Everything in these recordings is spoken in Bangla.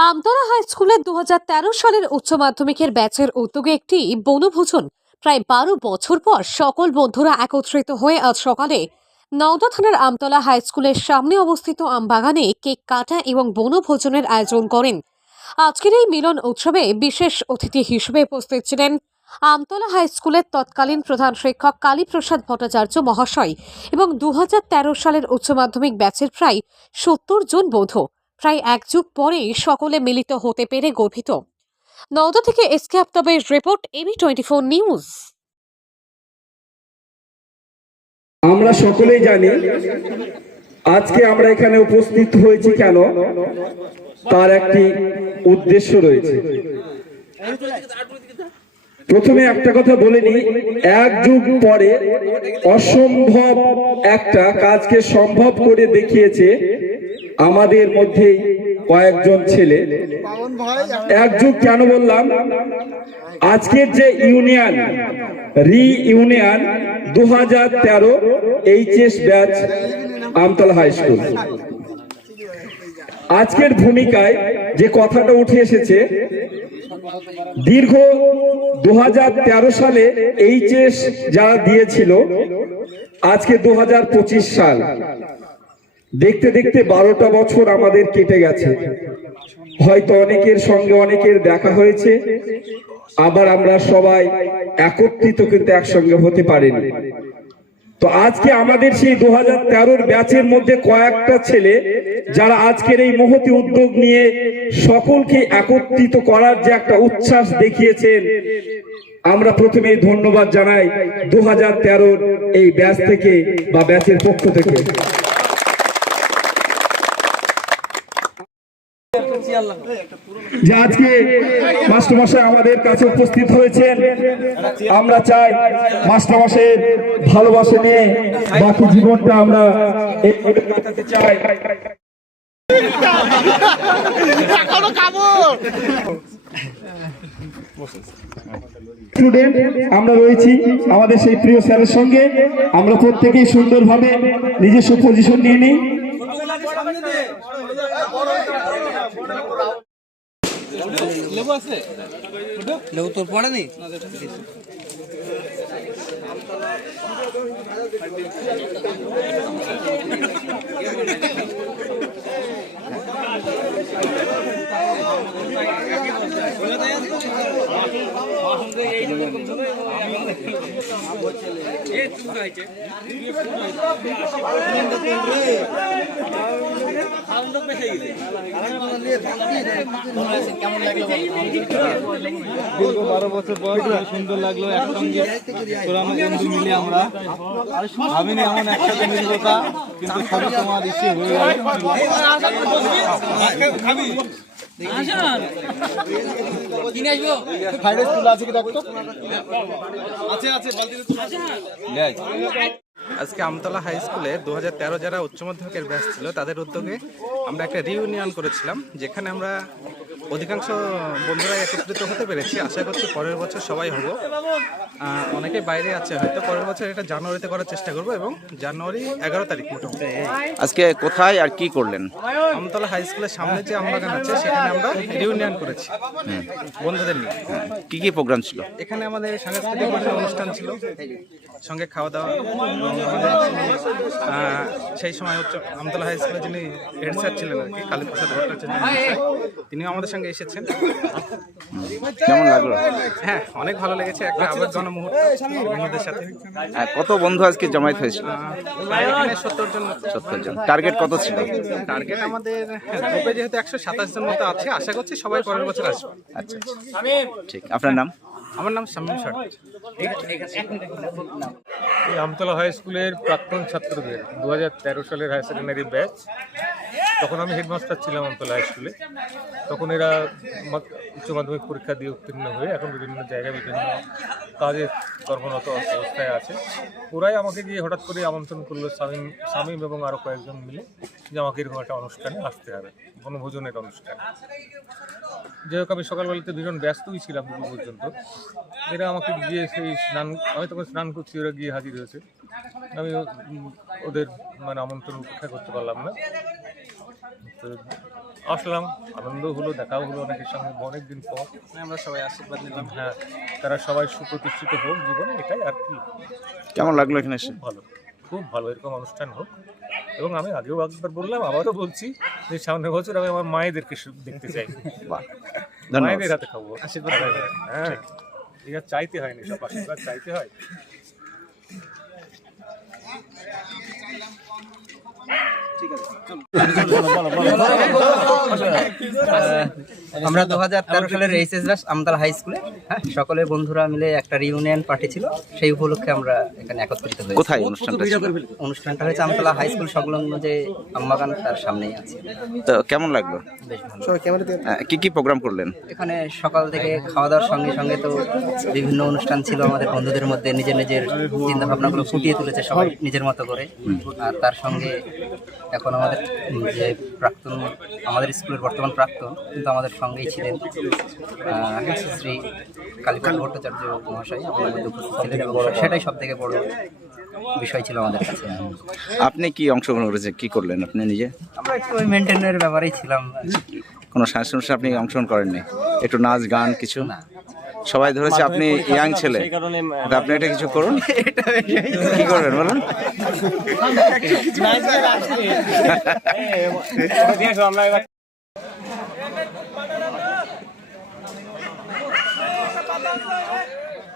আমতলা হাই স্কুলের দু সালের উচ্চ মাধ্যমিকের ব্যাচের উদ্যোগে একটি বনভোজন। প্রায় বারো বছর পর সকল বন্ধুরা একত্রিত হয়ে আজ সকালে নওদা থানার আমতলা হাই স্কুলের সামনে অবস্থিত আমবাগানে কেক কাটা এবং বনভোজনের আয়োজন করেন। আজকের এই মিলন উৎসবে বিশেষ অতিথি হিসেবে উপস্থিত ছিলেন আমতলা হাই স্কুলের তৎকালীন প্রধান শিক্ষক কালীপ্রসাদ ভট্টাচার্য মহাশয় এবং দু হাজার তেরো সালের উচ্চ মাধ্যমিক ব্যাচের প্রায় সত্তর জন বধূ প্রায় এক যুগ পরেই সকলে মিলিত হতে পেরে গর্বিত। নওদা থেকে SK আফতাবের report AB twenty four news. আমরা সকলেই জানি, আজকে আমরা এখানে উপস্থিত হয়েছি কেন? তার একটি উদ্দেশ্য রয়েছে। প্রথমে একটা কথা বলে নি এক যুগ পরে অসম্ভব একটা কাজকে সম্ভব করে দেখিয়েছে আমাদের মধ্যে কয়েকজন ছেলে। এক যুগ কেন বললাম? আজকের যে ইউনিয়ন রি ইউনিয়ন দু হাজার তেরো HS batch Amtala high school. আজকের ভূমিকায় যে কথাটা উঠে এসেছে দীর্ঘ দু হাজার তেরো সালে এইচএস যারা দিয়েছিল আজকে দু হাজার পঁচিশ সাল। দেখতে দেখতে বারোটা বছর আমাদের কেটে গেছে। হয়তো অনেকের সঙ্গে অনেকের দেখা হয়েছে, আবার আমরা সবাই একত্রিত কিন্তু একসঙ্গে হতে পারিনি। তো আজকে আমাদের সেই দু হাজার ব্যাচের মধ্যে কয়েকটা ছেলে, যারা আজকের এই মহতি উদ্যোগ নিয়ে সকলকে একত্রিত করার যে একটা উচ্ছ্বাস দেখিয়েছেন, আমরা প্রথমেই ধন্যবাদ জানাই দু হাজার এই ব্যাচ থেকে বা ব্যাচের পক্ষ থেকে। যে আজকে মাস্টারমশাই আমাদের কাছে উপস্থিত হয়েছেন আমরা চাই মাস্টারমশাইয়ের ভালোবাসা নিয়ে বাকি জীবনটা আমরা কাটাতে চাই। স্টুডেন্ট আমরা রয়েছি আমাদের সেই প্রিয় স্যারের সঙ্গে। আমরা প্রত্যেকেই সুন্দরভাবে নিজস্ব পজিশন নিয়ে নিই। লেবু আছে? লেবু তোর পড়েনি দীর্ঘ বারো বছর পর সুন্দর লাগল একসঙ্গে। মিলে আমরা। ভাবিনি এমন একসাথে মিলবো তা কিন্তু সবই তোমার ইসে হয়ে গেল। আজকে আমতলা হাই স্কুলে দু হাজার তেরো যারা উচ্চ মাধ্যমিকের ব্যাচ ছিল, তাদের উদ্যোগে আমরা একটা রিউনিয়ন করেছিলাম, যেখানে আমরা অধিকাংশ বন্ধুরা একত্রিত হতে পেরেছি। আশা করছি পরের বছর সবাই হব। অনেকে বাইরে আছে হয়তো পরের বছর এটা জানুয়ারিতে করার চেষ্টা করব এবং জানুয়ারি এগারো তারিখ মোটামুটি। আজকে কোথায় আর কি করলেন? আমতলা হাই স্কুলের সামনে যে আমবাগান আছে সেখানে আমরা রিউনিয়ন করেছি বন্ধুদের নিয়ে। কি কি প্রোগ্রাম ছিল? এখানে আমাদের সাংস্কৃতিক অনুষ্ঠান ছিল। সঙ্গে খাওয়া দাওয়া সেই সময় হচ্ছে আমতলা হাই স্কুলে যিনি হেড স্যার ছিলেন আর কি কালীপ্রসাদ ভট্টাচার্য তিনিও আমাদের সঙ্গে এসেছেন। কেমন লাগল? হ্যাঁ অনেক ভালো লেগেছে একটা আবেগঘন মুহূর্ত বন্ধুদের সাথে। হ্যাঁ, কত বন্ধু আজকে জমায়েত হয়েছিল? সত্তর জন সত্তর জন। টার্গেট কত ছিল? টার্গেট আমাদের হ্যাঁ, গ্রুপে যেহেতু একশো সাতাশ জন মতো আছে আশা করছি সবাই পরের বছর আসবে। আচ্ছা ঠিক আপনার নাম? আমার নাম শামীম সরকার এই আমতলা হাই স্কুলের প্রাক্তন ছাত্রদের দু হাজার তেরো সালের হায়ার সেকেন্ডারি ব্যাচ। তখন আমি হেডমাস্টার ছিলাম আমতলা হাই স্কুলে। তখন এরা উচ্চ মাধ্যমিক পরীক্ষা দিয়ে উত্তীর্ণ হয়ে এখন বিভিন্ন জায়গায় বিভিন্ন কাজে কর্মরত অবস্থায় আছে। ওরাই আমাকে গিয়ে হঠাৎ করে আমন্ত্রণ করল শামীম শামীম এবং আরও কয়েকজন মিলে যে আমাকে এরকম একটা অনুষ্ঠানে আসতে হবে বনভোজনের অনুষ্ঠানে। যাই হোক, আমি সকালবেলাতে ভীষণ ব্যস্তই ছিলাম দুপুর পর্যন্ত। এরা আমাকে গিয়ে সেই স্নান আমি তখন স্নান করছি, ওরা গিয়ে হাজির হয়েছে। আমি ওদের মানে আমন্ত্রণ উপেক্ষা করতে পারলাম না। তো আসলাম। আনন্দ হলো দেখাও হলো অনেকের সঙ্গে। অনেকদিন পর আমরা সবাই আশীর্বাদ নিলাম। হ্যাঁ তারা সবাই সুপ্রতিষ্ঠিত হোক জীবনে এটাই আর কি। কেমন লাগল এখানে এসে? ভালো খুব ভালো এরকম অনুষ্ঠান হোক। এবং আমি আগেও একবার বললাম আবারও বলছি যে সামনের বছর আমি আমার মায়েদেরকে দেখতে চাই। বাহ ধন্যবাদ। মায়েদের হাতে খাব। আশীর্বাদ হ্যাঁ এটা চাইতে হয়নি সব আশীর্বাদ চাইতে হয়। 这个。人这么这么这么这这这这这这这这这这这这这这 আমরা দু হাজার তেরো সালের এইচএস ব্যাস আমতলা হাই স্কুলে হ্যাঁ সকলের বন্ধুরা মিলে একটা রিউনিয়ন পার্টি ছিল সেই উপলক্ষে আমরা এখানে একত্রিত হয়েছি। কোথায় অনুষ্ঠানটা? অনুষ্ঠানটা হয়েছে আমতলা হাই স্কুল সংলগ্ন যে আমবাগান তার সামনেই আছে। তো কেমন লাগল? বেশ ভালো। কি কি প্রোগ্রাম করলেন? এখানে সকাল থেকে খাওয়া দাওয়ার সঙ্গে সঙ্গে তো বিভিন্ন অনুষ্ঠান ছিল আমাদের বন্ধুদের মধ্যে নিজের নিজের চিন্তা ভাবনাগুলো ফুটিয়ে তুলেছে সবাই নিজের মতো করে। আর তার সঙ্গে এখন আমাদের যে প্রাক্তন আমাদের স্কুলের বর্তমান প্রাক্তন কিন্তু আমাদের সঙ্গেই ছিলেন শ্রী কালীপদ ভট্টাচার্য মহাশয় আমাদের মধ্যে উপস্থিত ছিলেন এবং সেটাই সব থেকে বড় বিষয় ছিল আমাদের কাছে আপনি কি অংশগ্রহণ করেছেন কি করলেন আপনি নিজে আমরা একটু ওই মেনটেনের ব্যাপারেই ছিলাম কোনো সাংস্কৃতিক অনুষ্ঠানে আপনি অংশগ্রহণ করেননি একটু নাচ গান কিছু না সবাই ধরেছে আপনি ইয়াং ছেলে তা আপনি এটা কিছু করুন কি করবেন বলুন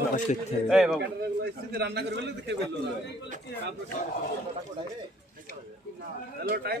প্রকাশ হ্যালো টাইম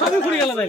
সবই ঘুরে গেল তাই